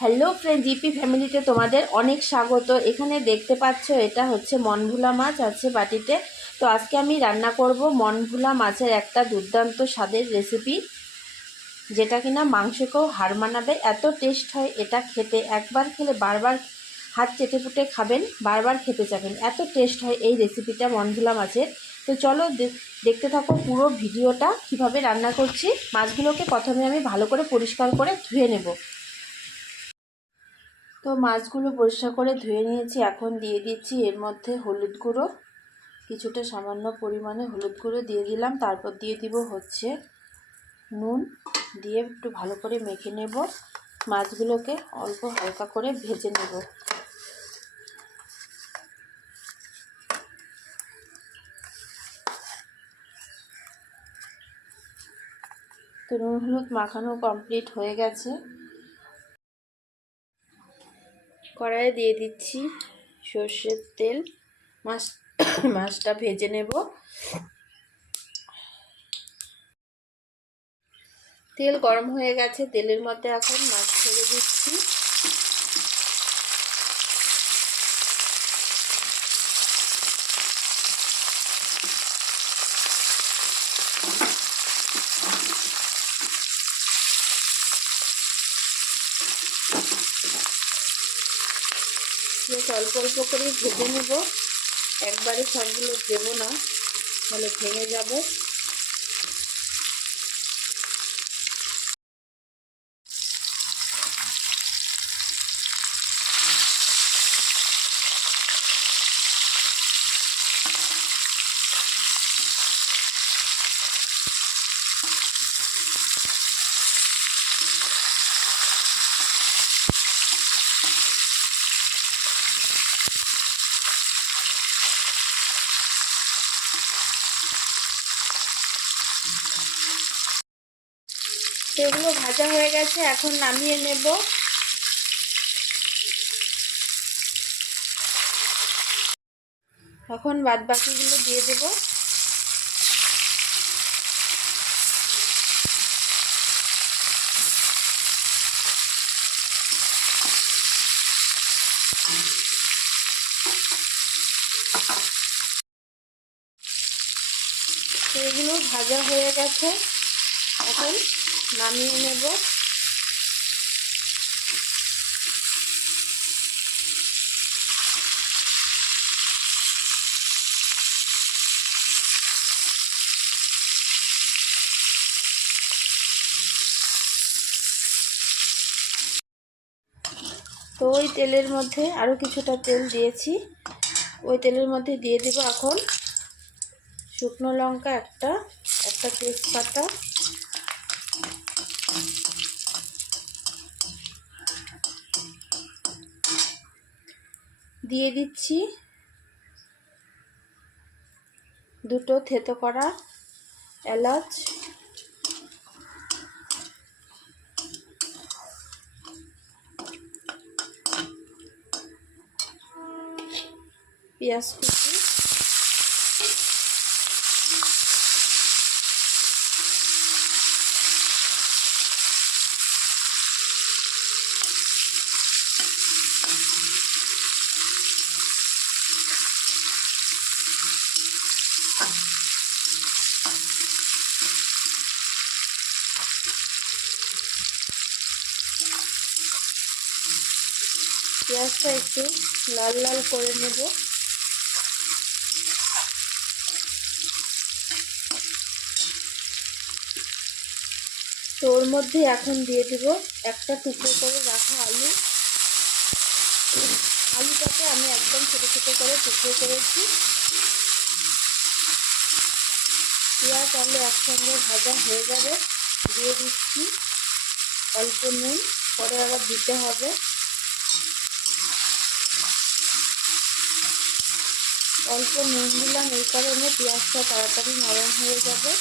Hello friend GP ফ্যামিলিতে তোমাদের অনেক স্বাগত। এখানে দেখতে পাচ্ছ, এটা হচ্ছে মনভুলা মাছ আছে বাটিতে। তো আজকে আমি রান্না করব মনভুলা মাছের একটা দুর্দান্ত স্বাদের রেসিপি যেটা কিনা মাংসকেও হার মানাবে। এত টেস্ট হয় এটা খেতে। একবার খেলে বারবার হাত চেটে ফুটে খাবেন, বারবার খেতে যাবেন। এত টেস্ট হয় এই রেসিপিটা মনভুলা মাছের। তো চলো দেখতে থাকো পুরো ভিডিওটা কীভাবে রান্না করছি। মাছগুলোকে প্রথমে আমি ভালো করে পরিষ্কার করে ধুয়ে নেব। তো মাছগুলো পরিষ্কার করে ধুয়ে নিয়েছি। এখন দিয়ে দিচ্ছি এর মধ্যে হলুদ গুঁড়ো। কিছুটা সামান্য পরিমাণে হলুদ গুঁড়ো দিয়ে দিলাম। তারপর দিয়ে দিব হচ্ছে নুন। দিয়ে একটু ভালো করে মেখে নেব। মাছগুলোকে অল্প হালকা করে ভেজে নেব। তো নুন হলুদ মাখানো কমপ্লিট হয়ে গেছে। কড়াইয়ে দিয়ে দিচ্ছি সর্ষের তেল। মাছ, মাছটা ভেজে নেব। তেল গরম হয়ে গেছে, তেলের মধ্যে এখন মাছ ছেড়ে দিচ্ছি বেশ অল্প অল্প করে ভেজে নেব। একবারে সবগুলো দেবো না তাহলে ভেঙে যাবে। তো এগুলো ভাজা হয়ে গেছে এখন নামিয়ে নেব। এখন বাদ বাকিগুলো দিয়ে দেব তো এগুলো ভাজা হয়ে গেছে। এখন নামিয়ে নেব। তো ওই তেলের মধ্যে আরও কিছুটা তেল দিয়েছি। ওই তেলের মধ্যে দিয়ে দেবো এখন শুকনো লঙ্কা একটা একটা তেজপাতা। দিয়ে দিচ্ছি দুটো থেতো করা এলাচ। পেঁয়াজ কুচি পেঁয়াজটা একটু লাল লাল করে নেব। তো ওর মধ্যে এখন দিয়ে দেব একটা টুকরো করে রাখা আলু। আলুটাকে আমি একদম ছোটো ছোটো করে টুকরো করেছি। পেঁয়াজ আলু একসঙ্গে ভাজা হয়ে যাবে। দিয়ে দিচ্ছি অল্প নুন, পরে আবার দিতে হবে। অল্প নুন দিলাম, এই কারণে পেঁয়াজটা তাড়াতাড়ি নরম হয়ে যাবে।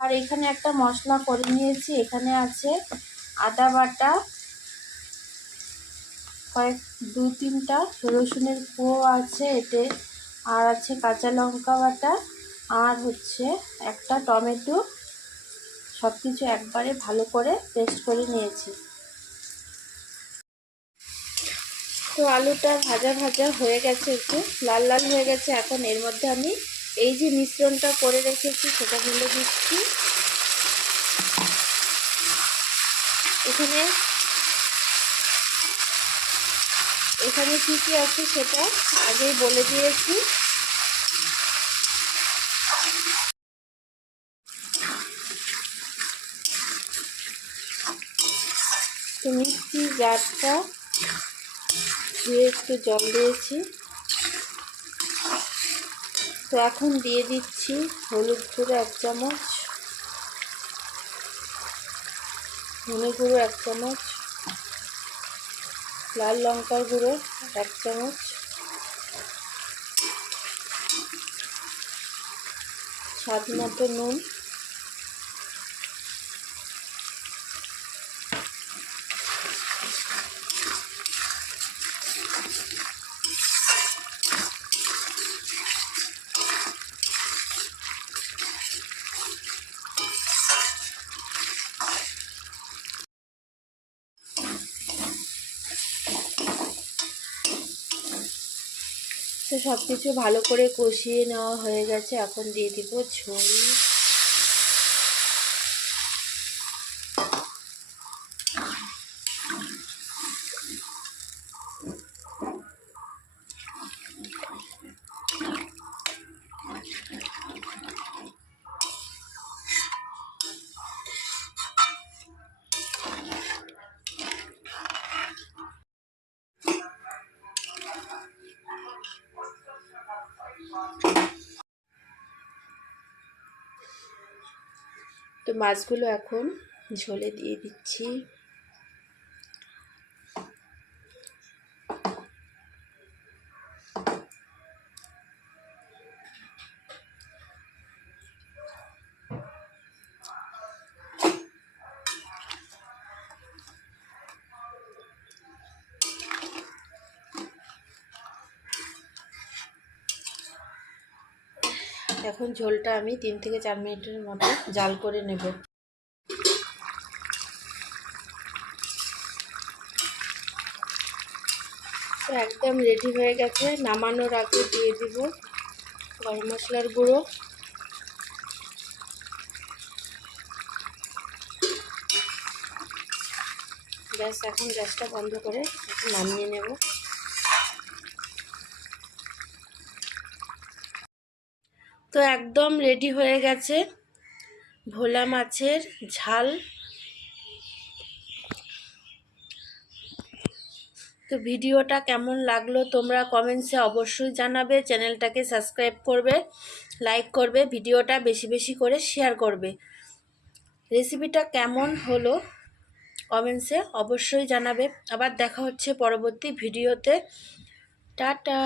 আর এখানে একটা মশলা করে নিয়েছি, এখানে আছে আদা বাটা, কয়েক দু তিনটা রসুনের কুয়ো আছে এতে, আর আছে কাঁচা লঙ্কা বাটা, আর হচ্ছে একটা টমেটো। সব কিছু একবারে ভালো করে পেস্ট করে নিয়েছি। তো আলুটা ভাজা ভাজা হয়ে গেছে একটু, লাল লাল হয়ে গেছে। এখন এর মধ্যে আমি এই যে মিশ্রণটা করে রেখেছি, সেটা ঢেলে দিচ্ছি। এখানে এখানে কী কী আছে সেটা আগেই বলে দিয়েছি। তো মিক্সি জারটা ধুয়ে একটু জল দিয়েছি। তো এখন দিয়ে দিচ্ছি হলুদ গুঁড়ো এক চামচ। ধনে গুঁড়ো এক চামচ। লাল লঙ্কার গুঁড়ো এক চামচ। স্বাদ মতো নুন। তো সব কিছু ভালো করে কষিয়ে নেওয়া হয়ে গেছে। এখন দিয়ে দিব ঝোল। তো মাছগুলো এখন ঝোলে দিয়ে দিচ্ছি। এখন ঝোলটা আমি তিন থেকে চার মিনিটের মতো জাল করে নেব। একদম রেডি হয়ে গেছে। নামানোর আগে দিয়ে দিব গরম মশলার গুঁড়ো। গ্যাস এখন গ্যাসটা বন্ধ করে নামিয়ে নেব। তো একদম রেডি হয়ে গেছে। ভোলা মাছের ঝাল। তো ভিডিওটা কেমন লাগল তোমরা কমেন্টসে অবশ্যই জানাবে, চ্যানেলটাকে সাবস্ক্রাইব করবে লাইক করবে, ভিডিওটা বেশি বেশি করে শেয়ার করবে। রেসিপিটা কেমন হলো কমেন্টসে অবশ্যই জানাবে। আবার দেখা হচ্ছে পরবর্তী ভিডিওতে। টাটা!